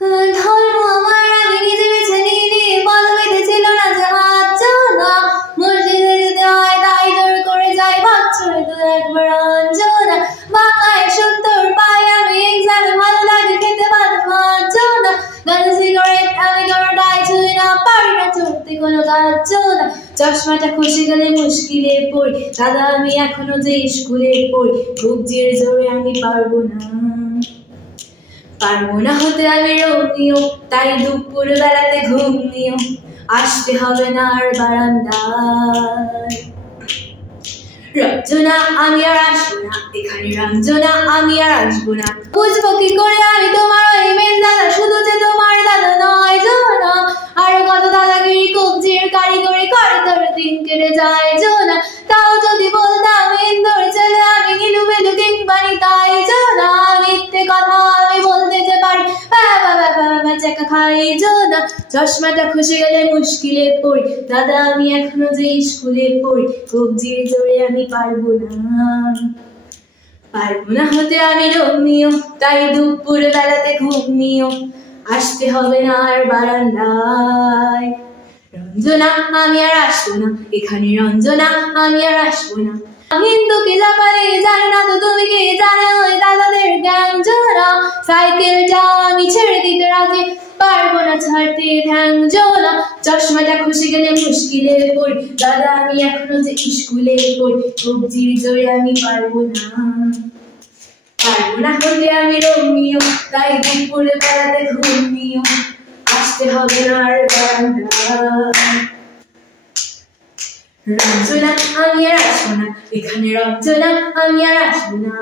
ধর্ম আমার আমি নিজে বেছে নিইনি, বল বেঁধেছিল না যে হাত না, মসজিদে যেতে হয় তাই জোর করে যাই, ভাগ ছড়ে দু একবার অঞ্জনা, বাংলায় ৭০ পাই আমি এক্সামে, ভালো লাগে খেতে ভাত মাছ না, গান সিগারেট আমি কোনোটাই ছুঁই না, পারি না চড়তে কোনো গাছ না, চশমাটা খসে গেলে মুশকিলে পড়ি, দাদা আমি এখনো যে স্কুলে পড়ি, খুব জের জোরে আমি পারবো না হতে আমি রোমিও, তাই দুপুর বেলাতে ঘুমিও, আসতে হবে না আর বারান্দায়। রঞ্জনা আমি আর আসবো না এখানে, রঞ্জনা আমি আর আসবো না, বুঝবো কি করে আমি তোমার ওই মেন দাদা, শুধু যে তোমার দাদা নয় জোনা, আরো কত দাদাগিরি কবজির কারিগরি করে ধরে দিন কেটে যায় জোনা, তাও যদি বলতাম ইন্দোর ছেলে আমি, নীলু বেলু কিংবানি তাই জোনা, মিথ্যে কথা আমি বলতে যে পারি, চেকা খাই জোনা, চশমাটা খসে গেলে মুশকিলে পড়ি, দাদা আমি এখনো যে স্কুলে পড়ি, কবজির জোরে আমি পারবো না হতে আমি রোমিও, তাই দুপুর বেলাতে ঘুমিও, আসতে হবে না আর বারান্দায়। রঞ্জনা আমি আর আসবো না এখানে, রঞ্জনা আমি আর আসবো না, হিন্দু কি জাপানি জানি না তো তুমি কি জানো ওই দাদাদের জ্ঞান জোড়া, সাইকেলটা আমি ছেড়ে দিতে রাজি, পারবো না ছাড়তে ধ্যান জোলা, চশমাটা খসে গেলে মুশকিলে পড়ি, দাদা আমি এখনো যে স্কুলে পড়ি, কবজির জোরে আমি পারবো না হতে আমি রোমিও, তাই দুপুর বেলাতে ঘুমিও, আসতে হবে না আর বারান্দায়। রঞ্জনা আমি আর আসবো না এখানে, রঞ্জনা আমি আর আসবো না।